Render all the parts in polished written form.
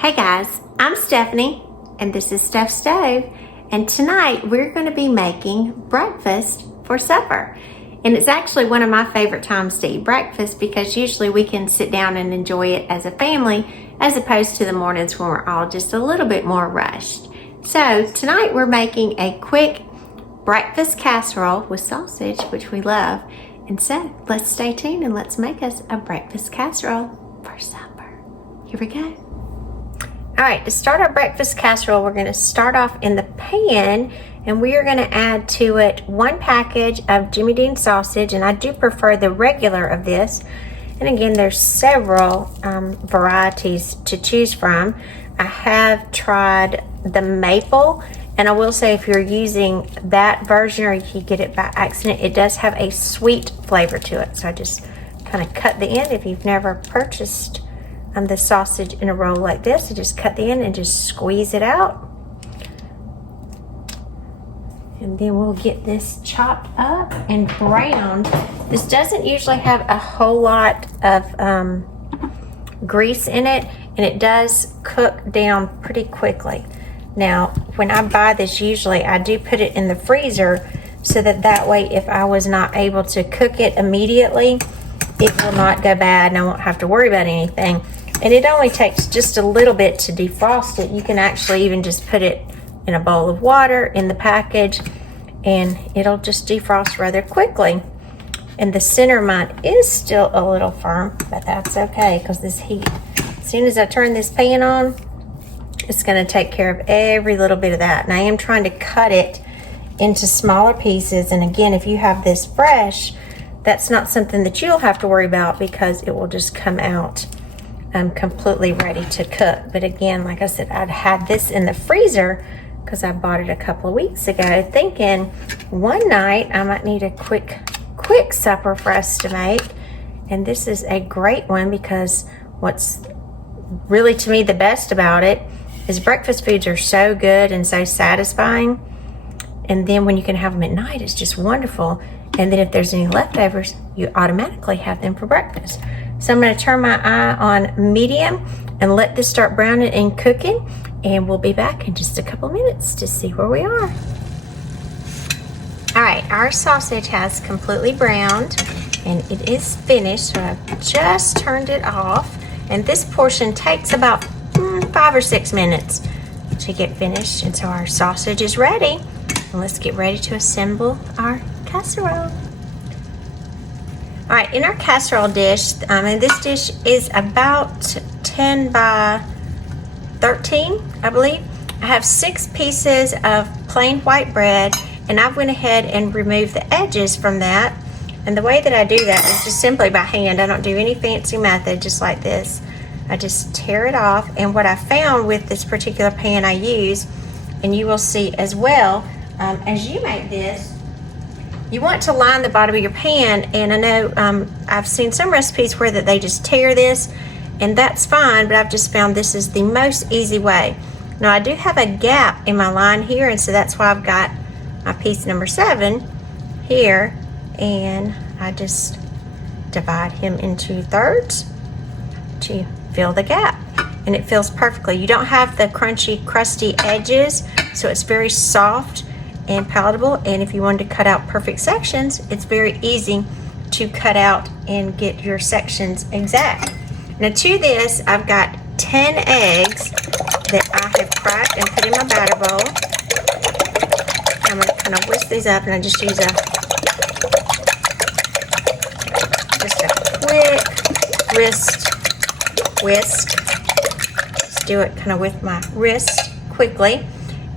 Hey guys, I'm Stephanie and this is Steph Stove, and tonight we're going to be making breakfast for supper. And it's actually one of my favorite times to eat breakfast because usually we can sit down and enjoy it as a family as opposed to the mornings when we're all just a little bit more rushed. So tonight we're making a quick breakfast casserole with sausage, which we love. And so let's stay tuned and let's make us a breakfast casserole for supper. Here we go. All right, to start our breakfast casserole, we're going to start off in the pan and we are going to add to it 1 package of Jimmy Dean sausage, and I do prefer the regular of this. And again, there's several varieties to choose from. I have tried the maple, and I will say if you're using that version or you get it by accident, it does have a sweet flavor to it. So I just kind of cut the end. If you've never purchased the sausage in a roll like this, you just cut the end and just squeeze it out. And then we'll get this chopped up and browned. This doesn't usually have a whole lot of grease in it, and it does cook down pretty quickly. Now, when I buy this, usually I do put it in the freezer so that way if I was not able to cook it immediately, it will not go bad and I won't have to worry about anything. And it only takes just a little bit to defrost it. You can actually even just put it in a bowl of water in the package and it'll just defrost rather quickly. And the center of mine is still a little firm, but that's okay because this heat, as soon as I turn this pan on, it's going to take care of every little bit of that. And I am trying to cut it into smaller pieces. And again, if you have this fresh, that's not something that you'll have to worry about because it will just come out completely ready to cook. But again, like I said, I'd had this in the freezer because I bought it a couple of weeks ago thinking one night I might need a quick supper for us to make. And this is a great one because what's really to me the best about it is breakfast foods are so good and so satisfying. And then when you can have them at night, it's just wonderful. And then if there's any leftovers, you automatically have them for breakfast. So I'm going to turn my eye on medium and let this start browning and cooking. And we'll be back in just a couple minutes to see where we are. All right, our sausage has completely browned and it is finished. So I've just turned it off. And this portion takes about 5 or 6 minutes to get finished. And so our sausage is ready. And let's get ready to assemble our casserole. All right, in our casserole dish, and this dish is about 10 by 13, I believe. I have 6 pieces of plain white bread, and I went ahead and removed the edges from that. And the way that I do that is just simply by hand. I don't do any fancy method, just like this. I just tear it off, and what I found with this particular pan I use, and you will see as well, as you make this, you want to line the bottom of your pan, and I know I've seen some recipes where that they just tear this, and that's fine, but I've just found this is the most easy way. Now I do have a gap in my line here, and so that's why I've got my piece number 7 here, and I just divide him into thirds to fill the gap, and it fills perfectly. You don't have the crunchy, crusty edges, so it's very soft and palatable. And if you wanted to cut out perfect sections, it's very easy to cut out and get your sections exact. Now to this, I've got 10 eggs that I have cracked and put in my batter bowl. I'm going to kind of whisk these up, and I just use a quick whisk. Just do it kind of with my wrist quickly.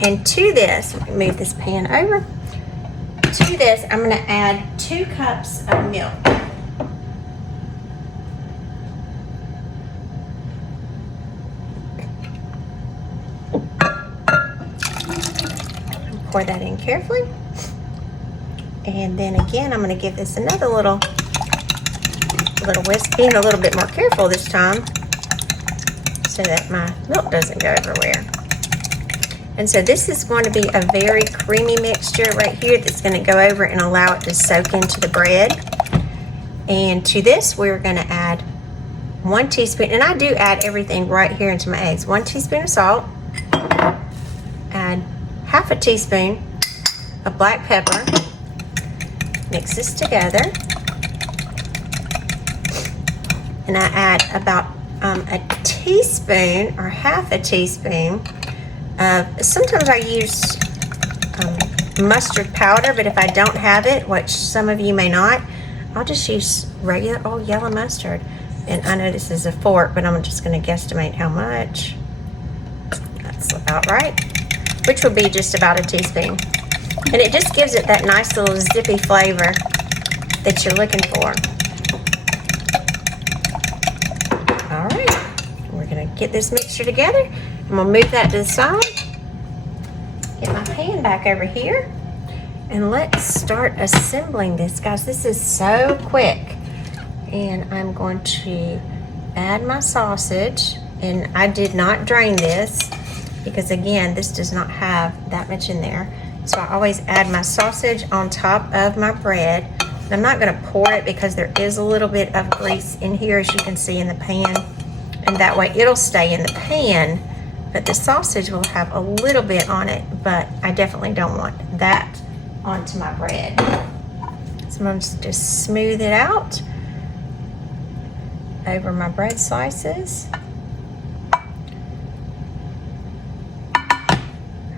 And to this, let me move this pan over. To this, I'm going to add 2 cups of milk. Pour that in carefully. And then again, I'm going to give this another little whisk, being a little bit more careful this time so that my milk doesn't go everywhere. And so this is going to be a very creamy mixture right here that's going to go over and allow it to soak into the bread. And to this, we're going to add 1 teaspoon, and I do add everything right here into my eggs. 1 teaspoon of salt, add half a teaspoon of black pepper, mix this together, and I add about a teaspoon or half a teaspoon of, sometimes I use mustard powder, but if I don't have it, which some of you may not, I'll just use regular old yellow mustard. And I know this is a fork, but I'm just going to guesstimate how much. That's about right, which would be just about a teaspoon. And it just gives it that nice little zippy flavor that you're looking for. All right, we're going to get this mixture together. I'm going to move that to the side. Get my pan back over here. And let's start assembling this, guys. This is so quick. And I'm going to add my sausage, and I did not drain this because again, this does not have that much in there. So I always add my sausage on top of my bread. And I'm not going to pour it because there is a little bit of grease in here, as you can see in the pan, and that way it'll stay in the pan, but the sausage will have a little bit on it, but I definitely don't want that onto my bread. So I'm going to just smooth it out over my bread slices. All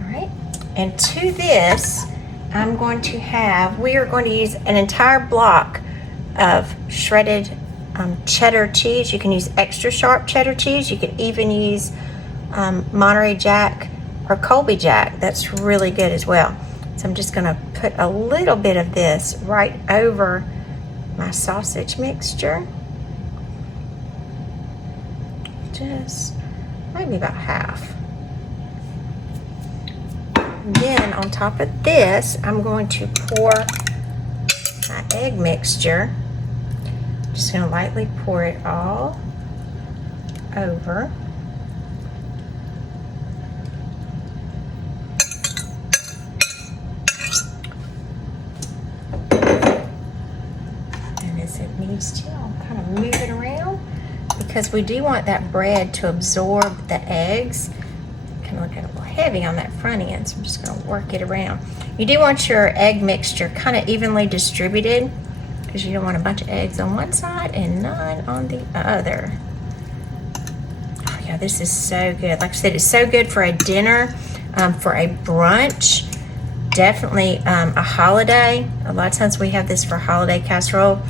right, and to this, I'm going to have, we are going to use an entire block of shredded cheddar cheese. You can use extra sharp cheddar cheese. You can even use Monterey Jack or Colby Jack. That's really good as well. So I'm just gonna put a little bit of this right over my sausage mixture. Just maybe about half. And then on top of this, I'm going to pour my egg mixture. Just gonna lightly pour it all over. And as it needs to, I'll kind of move it around, because we do want that bread to absorb the eggs. Kind of look a little heavy on that front end, so I'm just going to work it around. You do want your egg mixture kind of evenly distributed, because you don't want a bunch of eggs on one side and none on the other. Oh yeah, this is so good. Like I said, it's so good for a dinner, for a brunch, definitely a holiday. A lot of times we have this for holiday casserole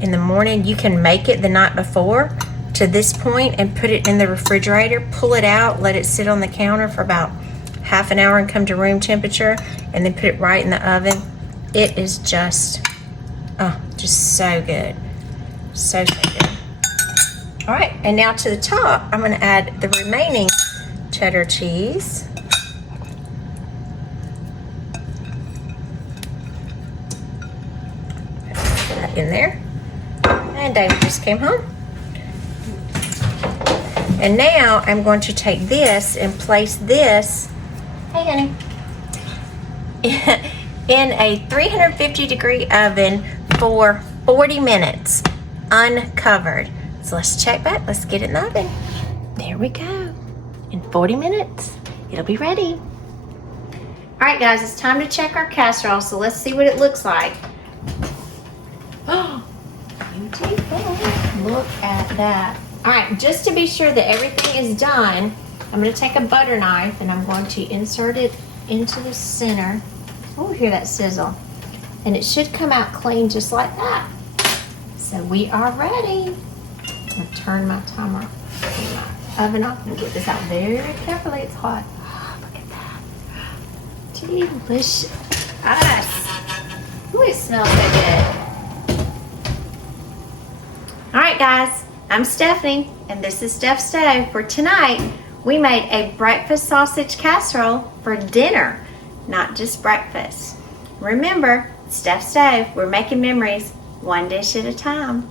in the morning. You can make it the night before to this point and put it in the refrigerator, pull it out, let it sit on the counter for about half an hour and come to room temperature, and then put it right in the oven. It is just so good. So good. All right, and now to the top, I'm gonna add the remaining cheddar cheese. Put that in there. And David just came home. And now I'm going to take this and place this, hey honey, in a 350-degree oven for 40 minutes, uncovered. So let's check back. Let's get it in the oven. There we go. In 40 minutes, it'll be ready. All right, guys, it's time to check our casserole. So let's see what it looks like. Oh, beautiful. Look at that. All right, just to be sure that everything is done, I'm going to take a butter knife and I'm going to insert it into the center. Oh, hear that sizzle. And it should come out clean just like that. So we are ready. I'm going to turn my timer, my oven off, and get this out very carefully. It's hot. Oh, look at that. Delicious. Ooh, it smells so good. All right, guys. I'm Stephanie, and this is Steph's Stove. For tonight, we made a breakfast sausage casserole for dinner, not just breakfast. Remember, Steph's Stove, we're making memories one dish at a time.